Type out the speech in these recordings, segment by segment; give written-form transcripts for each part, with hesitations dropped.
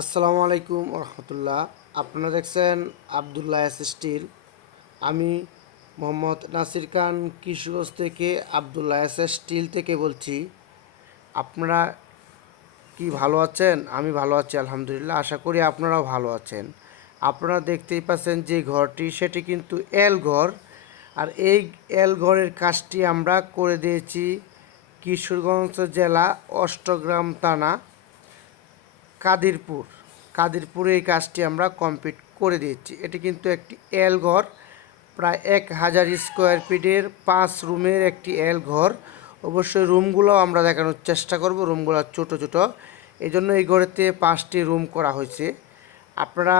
আসসালামু আলাইকুম রহমতুল্লাহ। আপনারা দেখছেন আবদুল্লাহ এস স্টিল। আমি মোহাম্মদ নাসির খান কিশোরগঞ্জ থেকে আবদুল্লাহ এস স্টিল থেকে বলছি। আপনারা কি ভালো আছেন? আমি ভালো আছি আলহামদুলিল্লাহ। আশা করি আপনারাও ভালো আছেন। আপনারা দেখতেই পাচ্ছেন যে ঘরটি, সেটি কিন্তু এল ঘর। আর এই এল ঘরের কাজটি আমরা করে দিয়েছি কিশোরগঞ্জ জেলা অষ্টগ্রাম থানা কাদিরপুর। কাদিরপুরে এই কাজটি আমরা কমপ্লিট করে দিয়েছি। এটি কিন্তু একটি এল ঘর, প্রায় 1000 স্কোয়ার ফিটের 5 রুমের একটি এল ঘর। অবশ্যই রুমগুলো আমরা দেখানোর চেষ্টা করব। রুমগুলো ছোটো ছোটো, এই জন্য এই ঘরেতে 5টি রুম করা হয়েছে। আপনারা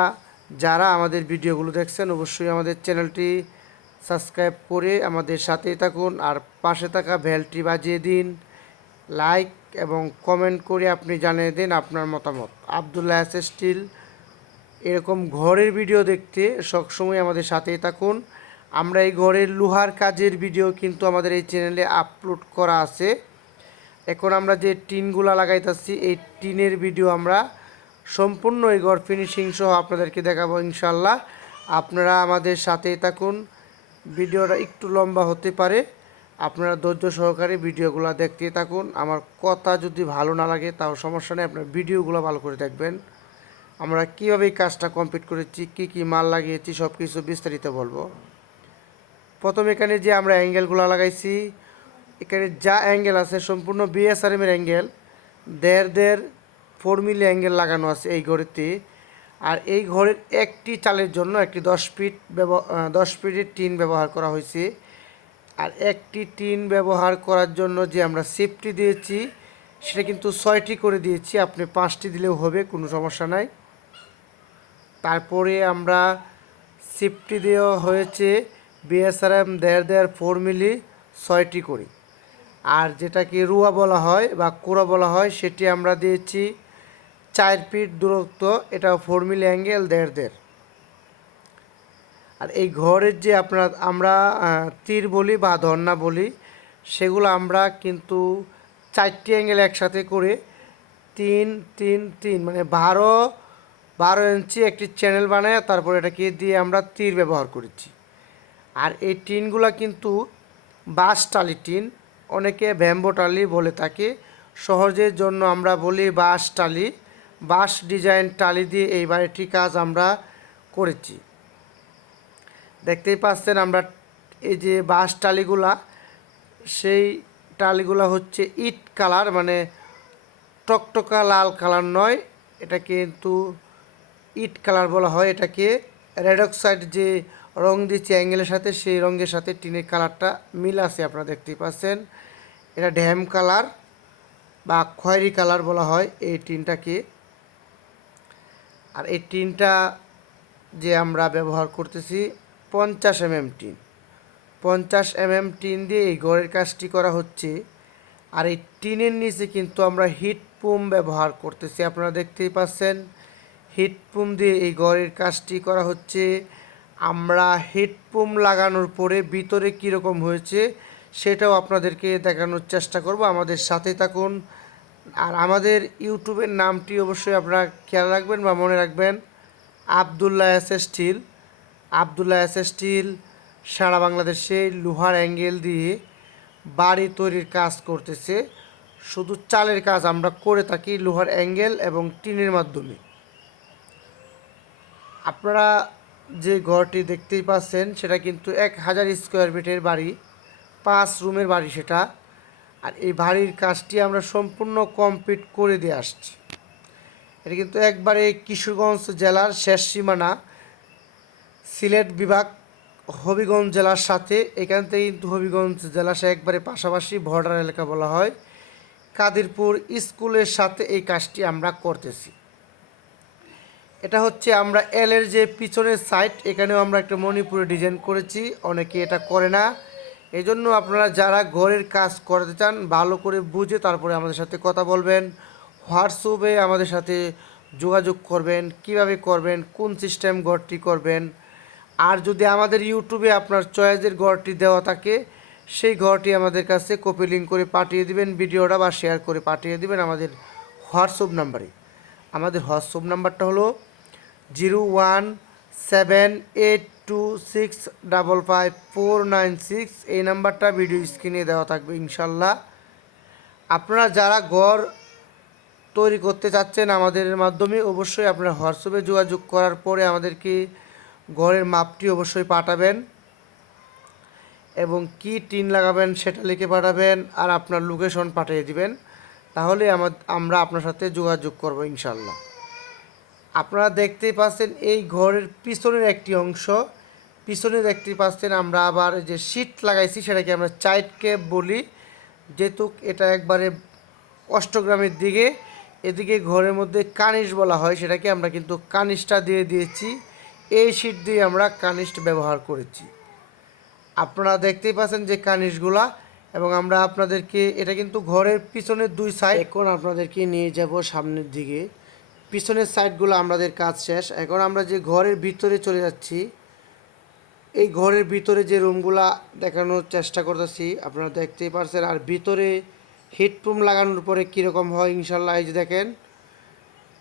যারা আমাদের ভিডিওগুলো দেখছেন অবশ্যই আমাদের চ্যানেলটি সাবস্ক্রাইব করে আমাদের সাথেই থাকুন, আর পাশে থাকা বেলটি বাজিয়ে দিন। লাইক এবং কমেন্ট করে আপনি জানিয়ে দিন আপনার মতামত। আবদুল্লাহ এস স্টিল এরকম ঘরের ভিডিও দেখতে সবসময় আমাদের সাথেই থাকুন। আমরা এই ঘরের লোহার কাজের ভিডিও কিন্তু আমাদের এই চ্যানেলে আপলোড করা আছে। এখন আমরা যে টিনগুলা লাগাইতেছি এই টিনের ভিডিও আমরা সম্পূর্ণ এই ঘর ফিনিশিং সহ আপনাদেরকে দেখাবো ইনশাল্লাহ। আপনারা আমাদের সাথেই থাকুন। ভিডিওটা একটু লম্বা হতে পারে, আপনারা ধৈর্য সহকারে ভিডিওগুলো দেখতে থাকুন। আমার কথা যদি ভালো না লাগে তাও সমস্যা নেই, আপনার ভিডিওগুলো ভালো করে দেখবেন। আমরা কীভাবে এই কাজটা কমপ্লিট করেছি, কি কি মাল লাগিয়েছি, সব কিছু বিস্তারিত বলবো। প্রথম এখানে যে আমরা অ্যাঙ্গেলগুলো লাগাইছি, এখানে যা অ্যাঙ্গেল আছে সম্পূর্ণ বিএসআরএমের অ্যাঙ্গেল, 1.5 4 মিলি অ্যাঙ্গেল লাগানো আছে এই ঘরেতে। আর এই ঘরের একটি চালের জন্য একটি 10 ফিটের টিন ব্যবহার করা হয়েছে। আর একটি টিন ব্যবহার করার জন্য যে আমরা সেফটি দিয়েছি সেটা কিন্তু 6টি করে দিয়েছি, আপনি 5টি দিলেও হবে, কোনো সমস্যা নাই। তারপরে আমরা সেফটি দেওয়া হয়েছে বিএসআরএম 1.5 4 মিলি 6টি করে। আর যেটাকে রুয়া বলা হয় বা কোড়া বলা হয় সেটি আমরা দিয়েছি 4 ফিট দূরত্ব, এটা 4 মিলি অ্যাঙ্গেল 1.5। আর এই ঘরের যে আমরা তীর বলি বা ধর্না বলি, সেগুলো আমরা কিন্তু 4টি অ্যাঙ্গেল একসাথে করে 3 3 3 মানে 12 ইঞ্চি একটি চ্যানেল বানায় তারপর এটাকে দিয়ে আমরা তীর ব্যবহার করেছি। আর এই টিনগুলো কিন্তু বাঁশ টালি টিন, অনেকে ব্যাম্বো টালি বলে থাকে, সহজের জন্য আমরা বলি বাঁশ টালি। বাঁশ ডিজাইন টালি দিয়ে এই বাড়িটির কাজ আমরা করেছি। দেখতেই পাচ্ছেন আমরা এই যে বাঁশ টালিগুলা, সেই টালিগুলা হচ্ছে ইট কালার, মানে টকটকা লাল কালার নয়, এটা কিন্তু ইট কালার বলা হয়। এটাকে রেড অক্সাইড যে রং দিচ্ছে অ্যাঙ্গেলের সাথে, সেই রঙের সাথে টিনের কালারটা মিল আছে, আপনারা দেখতেই পাচ্ছেন। এটা ড্যাম কালার বা খয়েরি কালার বলা হয় এই টিনটাকে। আর এই টিনটা যে আমরা ব্যবহার করতেছি 50 টিন, 50 টিন দিয়ে এই ঘরের কাজটি করা হচ্ছে। আর এই টিনের নিচে কিন্তু আমরা হিট পাম্প ব্যবহার করতেছি, আপনারা দেখতেই পাচ্ছেন। হিট পাম্প দিয়ে এই ঘরের কাজটি করা হচ্ছে। আমরা হিট পাম্প লাগানোর পরে ভিতরে কীরকম হয়েছে সেটাও আপনাদেরকে দেখানোর চেষ্টা করব, আমাদের সাথে থাকুন। আর আমাদের ইউটিউবের নামটি অবশ্যই আপনারা খেয়াল রাখবেন বা মনে রাখবেন, Abdullah S steel. Abdullah S steel সারা বাংলাদেশে লোহার অ্যাঙ্গেল দিয়ে বাড়ি তৈরির কাজ করতেছে। শুধু চালের কাজ আমরা করে থাকি লোহার অ্যাঙ্গেল এবং টিনের মাধ্যমে। আপনারা যে ঘরটি দেখতেই পাচ্ছেন সেটা কিন্তু 1000 স্কোয়ার ফিটের বাড়ি, 5 রুমের বাড়ি সেটা। আর এই বাড়ির কাজটি আমরা সম্পূর্ণ কমপ্লিট করে দিয়ে আসছি। এটা কিন্তু একবারে কিশোরগঞ্জ জেলার শেষ সীমানা, সিলেট বিভাগ হবিগঞ্জ জেলার সাথে। এখান থেকে কিন্তু হবিগঞ্জ জেলার সাথে একবারে পাশাপাশি বর্ডার এলাকা বলা হয়। কাদিরপুর স্কুলের সাথে এই কাজটি আমরা করতেছি। এটা হচ্ছে আমরা এলের যে পিছনের সাইড, এখানেও আমরা একটা মণিপুরে ডিজাইন করেছি, অনেকে এটা করে না। এই জন্য আপনারা যারা ঘরের কাজ করতে চান ভালো করে বুঝে তারপরে আমাদের সাথে কথা বলবেন, হোয়াটসঅ্যাপে আমাদের সাথে যোগাযোগ করবেন, কিভাবে করবেন, কোন সিস্টেম ঘরটি করবেন। আর যদি আমাদের ইউটিউবে আপনার চয়েসের ঘরটি দেওয়া থাকে সেই ঘরটি আমাদের কাছে কপি লিঙ্ক করে পাঠিয়ে দিবেন, ভিডিওটা বা শেয়ার করে পাঠিয়ে দিবেন আমাদের হোয়াটসঅ্যাপ নাম্বারে। আমাদের হোয়াটসঅ্যাপ নাম্বারটা হলো 01782655496। এই নাম্বারটা ভিডিও স্ক্রিনে দেওয়া থাকবে ইনশাল্লাহ। আপনারা যারা ঘর তৈরি করতে চাচ্ছেন আমাদের মাধ্যমে, অবশ্যই আপনারা হোয়াটসঅ্যাপে যোগাযোগ করার পরে আমাদেরকে ঘরের মাপটি অবশ্যই পাঠাবেন এবং কি টিন লাগাবেন সেটা লিখে পাঠাবেন আর আপনার লোকেশন পাঠিয়ে দিবেন। তাহলে আমরা আপনার সাথে যোগাযোগ করব ইনশাল্লাহ। আপনারা দেখতেই পাচ্ছেন এই ঘরের পিছনের একটি অংশ, পিছনের একটি পাচ্ছেন আমরা আবার যে শীট লাগাইছি সেটাকে আমরা চাইড ক্যাপ বলি। যেহেতু এটা একবারে অষ্টগ্রামের দিকে, এদিকে ঘরের মধ্যে কানিশ বলা হয়, সেটাকে আমরা কিন্তু কানিশটা দিয়ে দিয়েছি। এই শীট দিয়ে আমরা কানিশ ব্যবহার করেছি। আপনারা দেখতেই পাচ্ছেন যে কানিশগুলা, এবং আমরা আপনাদেরকে এটা কিন্তু ঘরের পিছনের দুই সাইড। এখন আপনাদেরকে নিয়ে যাব সামনের দিকে। পিছনের সাইডগুলো আমাদের কাজ শেষ। এখন আমরা যে ঘরের ভিতরে চলে যাচ্ছি, এই ঘরের ভিতরে যে রুমগুলা দেখানোর চেষ্টা করতেছি আপনারা দেখতেই পারছেন। আর ভিতরে হিটপ্রুফ লাগানোর পরে কীরকম হয় ইনশাল্লাহ, এই যে দেখেন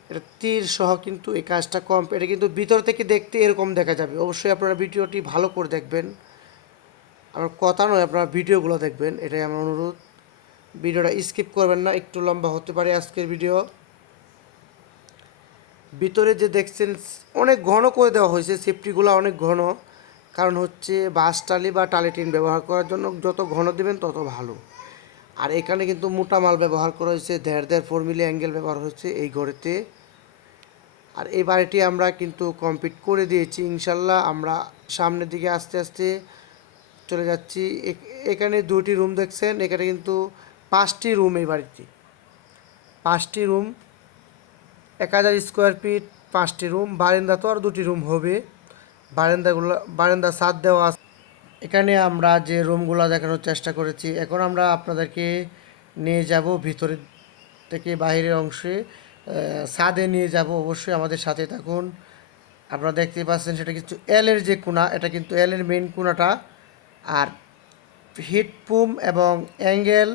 এটা তীর সহ কিন্তু এই কাজটা কম। এটা কিন্তু ভিতর থেকে দেখতে এরকম দেখা যাবে। অবশ্যই আপনারা ভিডিওটি ভালো করে দেখবেন, আমার কথা নয়, আপনারা ভিডিওগুলো দেখবেন, এটাই আমার অনুরোধ। ভিডিওটা স্কিপ করবেন না, একটু লম্বা হতে পারে আজকের ভিডিও। ভিতরে যে দেখছেন অনেক ঘন করে দেওয়া হয়েছে, সেফটিগুলো অনেক ঘন, কারণ হচ্ছে বাঁশ টালি বা টালি টিন ব্যবহার করার জন্য যত ঘন দেবেন তত ভালো। আর এখানে কিন্তু মোটা মাল ব্যবহার করা হয়েছে, 1.5 4 মিলি অ্যাঙ্গেল ব্যবহার হয়েছে এই ঘরেতে। আর এই বাড়িটি আমরা কিন্তু কমপ্লিট করে দিয়েছি ইনশাল্লাহ। আমরা সামনের দিকে আস্তে আস্তে চলে যাচ্ছি। এখানে 2টি রুম দেখছেন, এখানে কিন্তু 5টি রুম। এই বাড়িতে 5টি রুম, 1000 স্কোয়ার ফিট, 5টি রুম। বারান্দা তো আর 2টি রুম হবে, বারান্দা ছাদ দেওয়া আছে। এখানে আমরা যে রুমগুলো দেখানোর চেষ্টা করেছি, এখন আমরা আপনাদেরকে নিয়ে যাব ভিতরের থেকে বাইরের অংশে, ছাদে নিয়ে যাব। অবশ্যই আমাদের সাথে থাকুন। আপনারা দেখতে পাচ্ছেন সেটা কিন্তু এলের যে কোণা, এটা কিন্তু এলের মেইন কোণাটা। আর হিটপ্রুফ এবং অ্যাঙ্গেল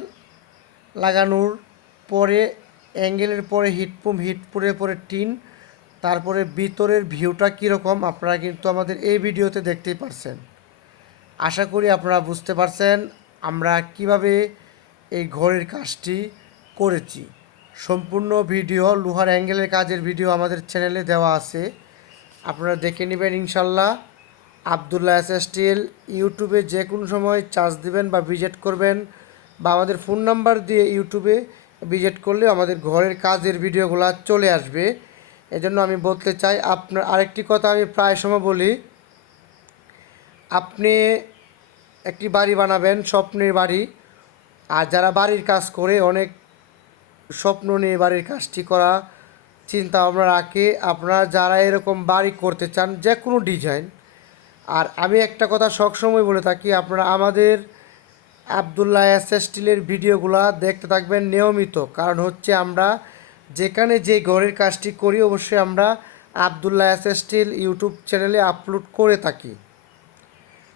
লাগানোর পরে, অ্যাঙ্গেলের পরে হিটপ্রুফের পরে টিন, তারপরে ভিতরের ভিউটা কীরকম আপনারা কিন্তু আমাদের এই ভিডিওতে দেখতেই পারছেন। আশা করি আপনারা বুঝতে পারছেন আমরা কিভাবে এই ঘরের কাজটি করেছি। সম্পূর্ণ ভিডিও, লোহার অ্যাঙ্গেলের কাজের ভিডিও আমাদের চ্যানেলে দেওয়া আছে, আপনারা দেখে নেবেন ইনশাল্লাহ। আবদুল্লাহ এস স্টিল ইউটিউবে যে কোনো সময় চার্জ দিবেন বা ভিজিট করবেন, বা আমাদের ফোন নাম্বার দিয়ে ইউটিউবে ভিজিট করলে আমাদের ঘরের কাজের ভিডিওগুলো চলে আসবে। এজন্য আমি বলতে চাই, আপনার আরেকটি কথা আমি প্রায় সময় বলি, আপনি একটি বাড়ি বানাবেন, স্বপ্নের বাড়ি। আর যারা বাড়ির কাজ করে অনেক স্বপ্ন নিয়ে বাড়ির কাজটি করা চিন্তা ভাবনা রাখে, আপনারা যারা এরকম বাড়ি করতে চান যে কোনো ডিজাইন। আর আমি একটা কথা সবসময় বলে থাকি, আপনারা আমাদের আবদুল্লাহ এস স্টিলের ভিডিওগুলো দেখতে থাকবেন নিয়মিত। কারণ হচ্ছে আমরা যেখানে যে ঘরের কাজটি করি অবশ্যই আমরা আবদুল্লাহ এস স্টিল ইউটিউব চ্যানেলে আপলোড করে থাকি।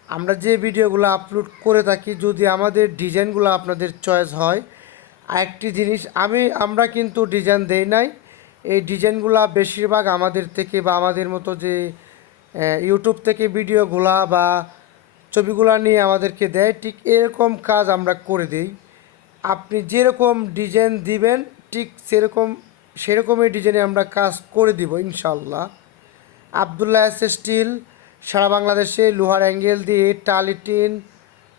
আমরা যে ভিডিওগুলো আপলোড করে থাকি, যদি আমাদের ডিজাইনগুলো আপনাদের চয়েস হয়, আরেকটি জিনিস, আমরা কিন্তু ডিজাইন দেই নাই, এই ডিজাইনগুলো বেশিরভাগ আমাদের থেকে বা আমাদের মতো যে ইউটিউব থেকে ভিডিওগুলা বা ছবিগুলো নিয়ে আমাদেরকে দেয়, ঠিক এরকম কাজ আমরা করে দিই। আপনি যেরকম ডিজাইন দিবেন ঠিক সেরকমই ডিজাইনে আমরা কাজ করে দিব ইনশাল্লাহ। আবদুল্লাহ এস স্টিল সারা বাংলাদেশে লোহার অ্যাঙ্গেল দিয়ে, টালি টিন,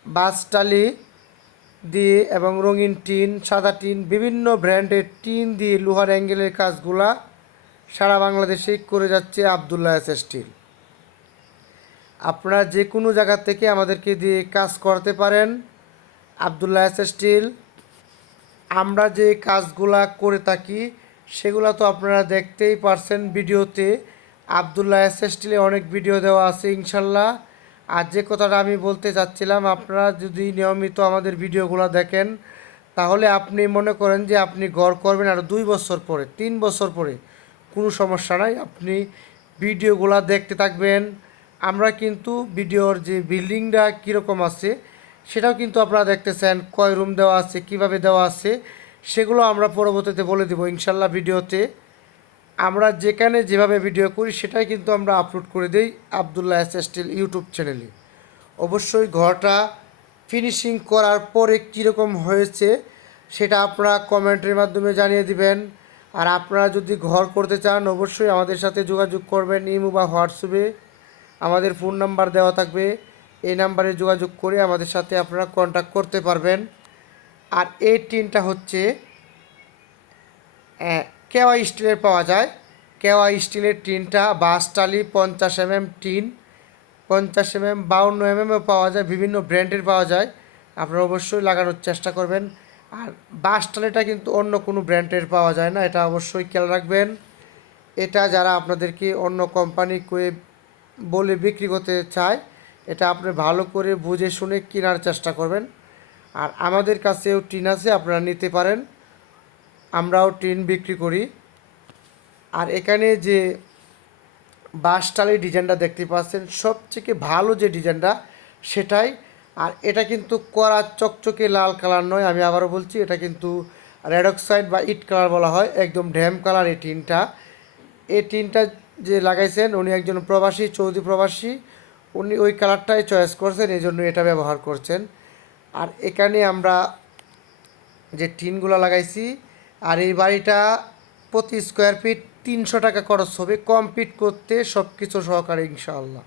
বাস টালি দিয়ে এবং রঙিন টিন, সাদা টিন, বিভিন্ন ব্র্যান্ডের টিন দিয়ে লোহার অ্যাঙ্গেলের কাজগুলা সারা বাংলাদেশে করে যাচ্ছে আবদুল্লাহ এস স্টিল। আপনারা যে কোনো জায়গা থেকে আমাদেরকে দিয়ে কাজ করতে পারেন। আবদুল্লাহ এস স্টিল, আমরা যে কাজগুলা করে থাকি সেগুলো তো আপনারা দেখতেই পারছেন ভিডিওতে। আবদুল্লাহ এস স্টিলে অনেক ভিডিও দেওয়া আছে ইনশাল্লাহ। আর যে কথাটা আমি বলতে চাচ্ছিলাম, আপনারা যদি নিয়মিত আমাদের ভিডিওগুলো দেখেন তাহলে আপনি মনে করেন যে আপনি ঘর করবেন আর 2 বছর পরে, 3 বছর পরে, কোনো সমস্যা নাই, আপনি ভিডিওগুলো দেখতে থাকবেন। আমরা কিন্তু ভিডিওর যে বিল্ডিংটা কীরকম আছে সেটাও কিন্তু আপনারা দেখতেছেন, কয় রুম দেওয়া আছে, কিভাবে দেওয়া আছে, সেগুলো আমরা পরবর্তীতে বলে দেবো ইনশাল্লাহ ভিডিওতে। আমরা যেখানে যেভাবে ভিডিও করি সেটাই কিন্তু আমরা আপলোড করে দিই আবদুল্লাহ এস স্টিল ইউটিউব চ্যানেলে। অবশ্যই ঘরটা ফিনিশিং করার পরে কীরকম হয়েছে সেটা আপনারা কমেন্টের মাধ্যমে জানিয়ে দিবেন। আর আপনারা যদি ঘর করতে চান অবশ্যই আমাদের সাথে যোগাযোগ করবেন ইমো বা হোয়াটসঅ্যাপে। আমাদের ফোন নাম্বার দেওয়া থাকবে, এই নাম্বারে যোগাযোগ করে আমাদের সাথে আপনারা কন্ট্যাক্ট করতে পারবেন। আর এই টিনটা হচ্ছে কেওয়া স্টিলের পাওয়া যায়। কেওয়া স্টিলের টিনটা বাসটালি 50 mm টিন, 50 mm, 52 mmও পাওয়া যায়, বিভিন্ন ব্র্যান্ডের পাওয়া যায়। আপনারা অবশ্যই লাগানোর চেষ্টা করবেন। আর বাসটালিটা কিন্তু অন্য কোনো ব্র্যান্ডের পাওয়া যায় না, এটা অবশ্যই খেয়াল রাখবেন। এটা যারা আপনাদেরকে অন্য কোম্পানি করে বলে বিক্রি করতে চায়, এটা আপনি ভালো করে বুঝে শুনে কেনার চেষ্টা করবেন। আর আমাদের কাছেও টিন আছে, আপনারা নিতে পারেন, আমরাও টিন বিক্রি করি। আর এখানে যে বাঁশটালির ডিজাইনটা দেখতে পাচ্ছেন সবথেকে ভালো যে ডিজাইনটা সেটাই। আর এটা কিন্তু কড়া চকচকে লাল কালার নয়, আমি আবারও বলছি, এটা কিন্তু রেড অক্সাইড বা ইট কালার বলা হয়, একদম ড্যাম কালার এই টিনটা। এই টিনটা যে লাগাইছেন উনি একজন প্রবাসী, সৌদি প্রবাসী, উনি ওই কালারটাই চয়েস করছেন, এই জন্য এটা ব্যবহার করছেন। আর এখানে আমরা যে টিনগুলো লাগাইছি, আর এই বাড়িটা প্রতি স্কোয়ার ফিট 300 টাকা খরচ হবে কমপ্লিট করতে, সব কিছু সহকারে ইনশাআল্লাহ।